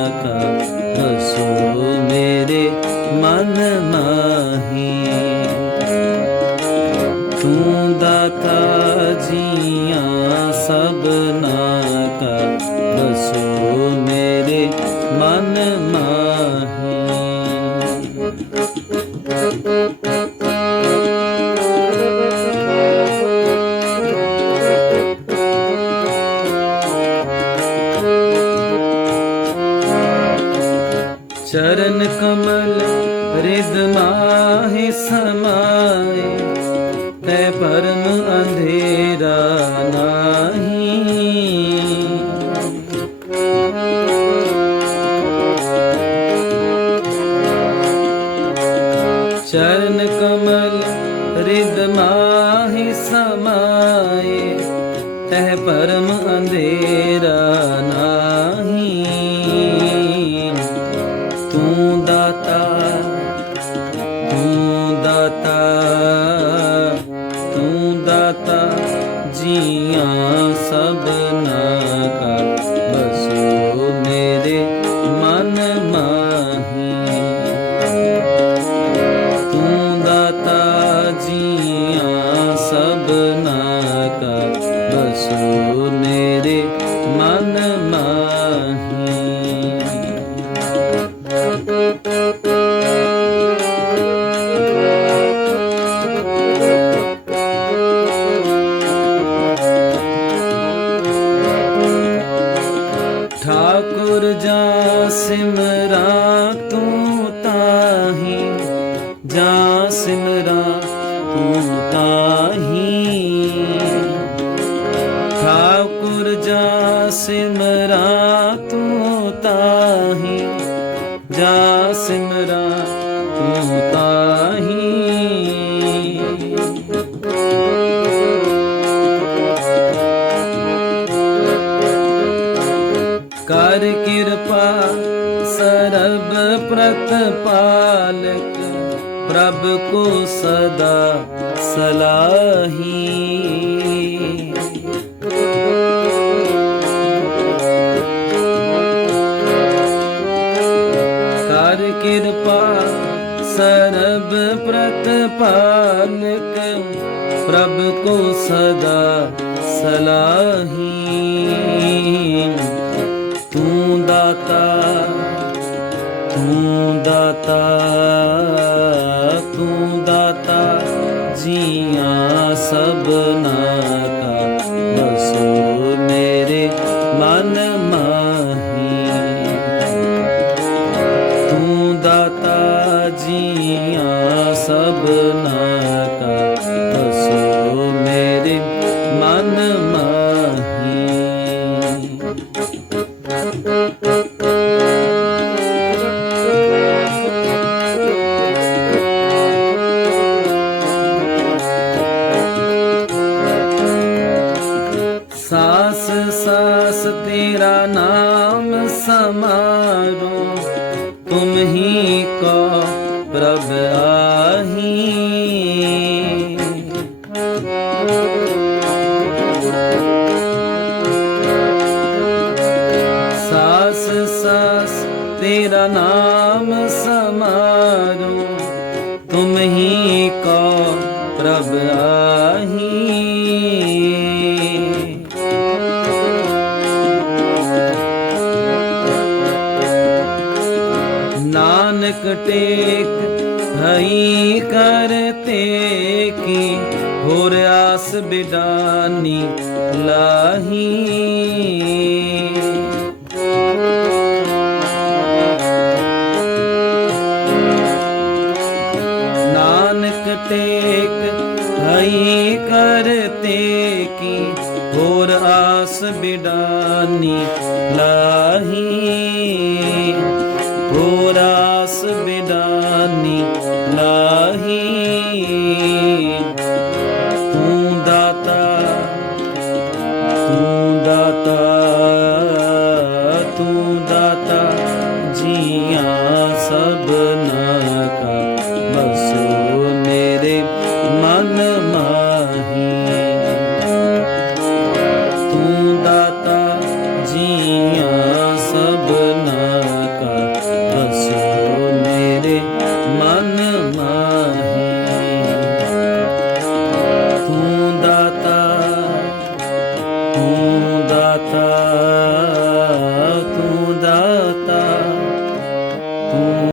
ਸਭਨਾ ਚਰਨ ਕਮਲ ਰਿਦ ਮਾਹਿ ਸਮਾਏ ਤੈ ਪਰਮ ਅੰਧੇਰਾ ਨਾਹੀ ਚਰਨ ਕਮਲ ਰਿਦ ਮਾਹਿ ਸਮਾਏ ਤਹ ਪਰਮ ਅੰਧੇਰਾ ਬਸੋ ਮੇਰੇ ਮਨ ਮਾਹੀ। ਠਾਕੁਰ ਜਾ ਸਿਮਰਾ ਤੂੰ ਤਾਹੀ ਜਾ ਸਿਮਰਾ ਜਾ ਸਿਮਰਾ ਤੂੰ ਤਾਹੀ ਜਾ ਸਿਮਰਾ ਤੂੰ ਤਾਹੀ ਕਰ ਕਿਰਪਾ ਸਰਬ ਪ੍ਰਤਪਾਲਕ ਪ੍ਰਭ ਕੋ ਸਦਾ ਸਰਬ ਪ੍ਰਤਪਾਲਕ ਪ੍ਰਭ ਕੋ ਸਦਾ ਸਲਾਹੀ। ਤੂੰ ਦਾਤਾ ਤੂੰ ਦਾਤਾ ਤੂੰ ਦਾਤਾ ਜੀਆਂ ਸਭ ਨਾਮ ਸਮਾਰੋ ਤੁਮ ਹੀ ਕੋ ਪ੍ਰਭ ਆਹੀ। ਸਾਸ ਸਾਸ ਤੇਰਾ ਨਾਮ ਭਈ ਕਰਤੇ ਕੀ? ਹੋਰ ਆਸ ਬਿਡਾਨੀ ਲਾਹੀ। ਨਾਨਕ ਟੇਕ ਭਈ ਕਰਤੇ ਕੀ? ਹੋਰ ਆਸ ਬਿਡਾਨੀ ਲਾਹੀ। ਤੂੰ ਦਾਤਾ ਤੂੰ ਦਾਤਾ ਤੂੰ ਦਾਤਾ ਜੀਆਂ ਸਭਨਾ